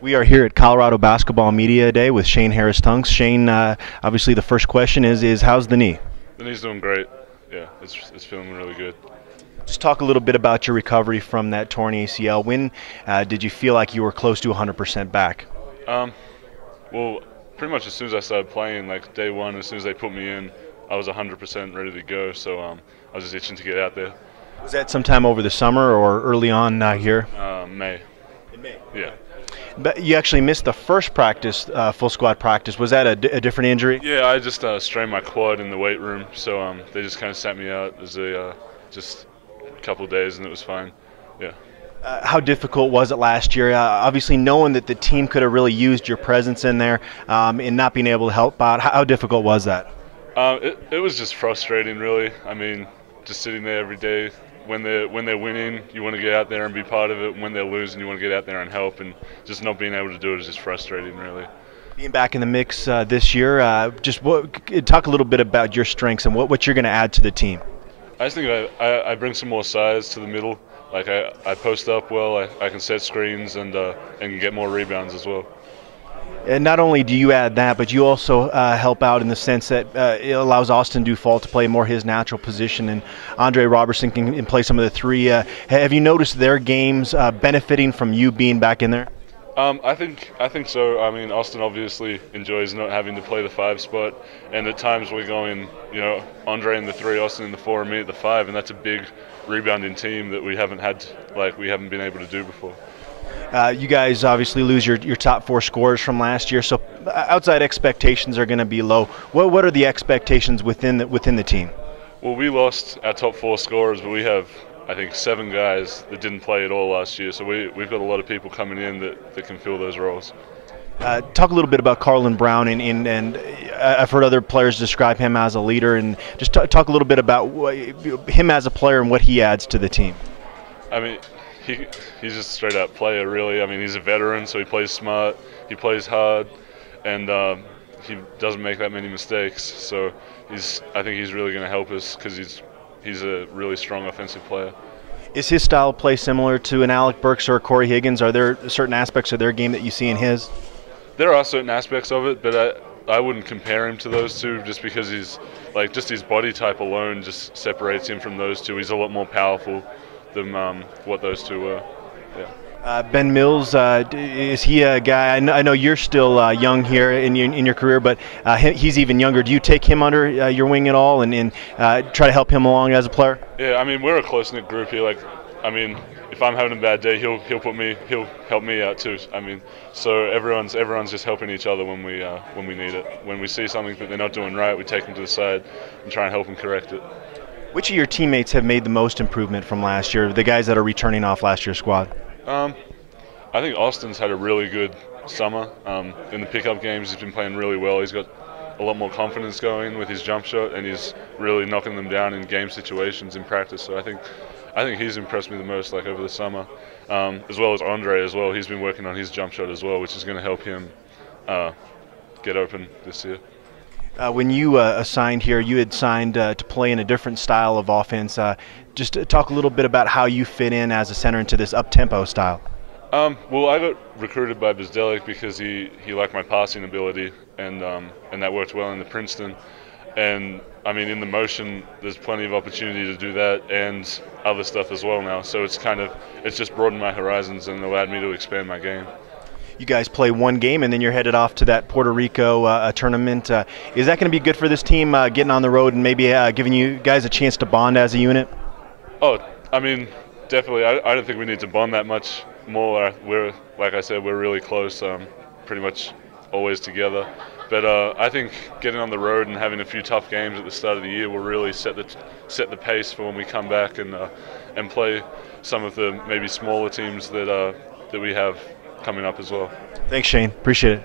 We are here at Colorado Basketball Media Day with Shane Harris-Tunks. Shane, obviously the first question is how's the knee? The knee's doing great. Yeah, it's feeling really good. Just talk a little bit about your recovery from that torn ACL. When did you feel like you were close to 100% back? Um, well, pretty much as soon as I started playing, like day one, as soon as they put me in, I was 100% ready to go. So I was just itching to get out there. Was that sometime over the summer or early on here? May. In May. Yeah. But you actually missed the first practice, full squad practice. Was that a different injury? Yeah, I just strained my quad in the weight room, so they just kind of sent me out as a just a couple of days, and it was fine. Yeah. How difficult was it last year? Obviously, knowing that the team could have really used your presence in there and not being able to help out. How difficult was that? It was just frustrating, really. I mean, just sitting there every day. When they're winning, you want to get out there and be part of it. When they're losing, you want to get out there and help. And just not being able to do it is just frustrating, really. Being back in the mix this year, talk a little bit about your strengths and what you're going to add to the team. I just think I bring some more size to the middle. Like I post up well. I can set screens and get more rebounds as well. And not only do you add that, but you also help out in the sense that it allows Austin Dufall to play more his natural position, and Andre Robertson can play some of the three. Have you noticed their games benefiting from you being back in there? I think so. I mean, Austin obviously enjoys not having to play the 5 spot, and at times we're going, Andre in the 3, Austin in the 4, and me at the 5, and that's a big rebounding team that we haven't been able to do before. You guys obviously lose your top 4 scorers from last year, so outside expectations are going to be low. What are the expectations within the team? Well, we lost our top 4 scorers, but we have, I think, 7 guys that didn't play at all last year. So we've got a lot of people coming in that can fill those roles. Talk a little bit about Carlin Brown, and I've heard other players describe him as a leader, and just talk a little bit about him as a player and what he adds to the team. I mean, he's just a straight up player, really. I mean, he's a veteran, so he plays smart, he plays hard, and he doesn't make that many mistakes. So I think he's really going to help us because he's a really strong offensive player. Is his style of play similar to an Alec Burks or a Corey Higgins? Are there certain aspects of their game that you see in his? There are certain aspects of it, but I wouldn't compare him to those two just because just his body type alone just separates him from those two. He's a lot more powerful than what those two were. Yeah. Ben Mills, is he a guy? I know you're still young here in your career, but he's even younger. Do you take him under your wing at all and try to help him along as a player? Yeah, I mean, we're a close-knit group here. If I'm having a bad day, he'll help me out too. I mean, so everyone's just helping each other when we need it. When we see something that they're not doing right, we take them to the side and try and help them correct it. Which of your teammates have made the most improvement from last year? The guys that are returning off last year's squad. I think Austin's had a really good summer. In the pickup games, he's been playing really well. He's got a lot more confidence going with his jump shot, and he's really knocking them down in game situations in practice. So I think he's impressed me the most, like over the summer, as well as Andre as well. He's been working on his jump shot as well, which is going to help him get open this year. When you signed here, you had signed to play in a different style of offense. Just talk a little bit about how you fit in as a center into this up-tempo style. Well, I got recruited by Bizdelic because he liked my passing ability, and that worked well in the Princeton. And I mean, in the motion, there's plenty of opportunity to do that and other stuff as well now. So it's just broadened my horizons and allowed me to expand my game. You guys play one game and then you're headed off to that Puerto Rico tournament. Is that going to be good for this team, getting on the road and maybe giving you guys a chance to bond as a unit? Oh, I mean, definitely. I don't think we need to bond that much more. Like I said, we're really close, pretty much always together. But I think getting on the road and having a few tough games at the start of the year will really set the pace for when we come back and play some of the maybe smaller teams that we have coming up as well. Thanks, Shane. Appreciate it.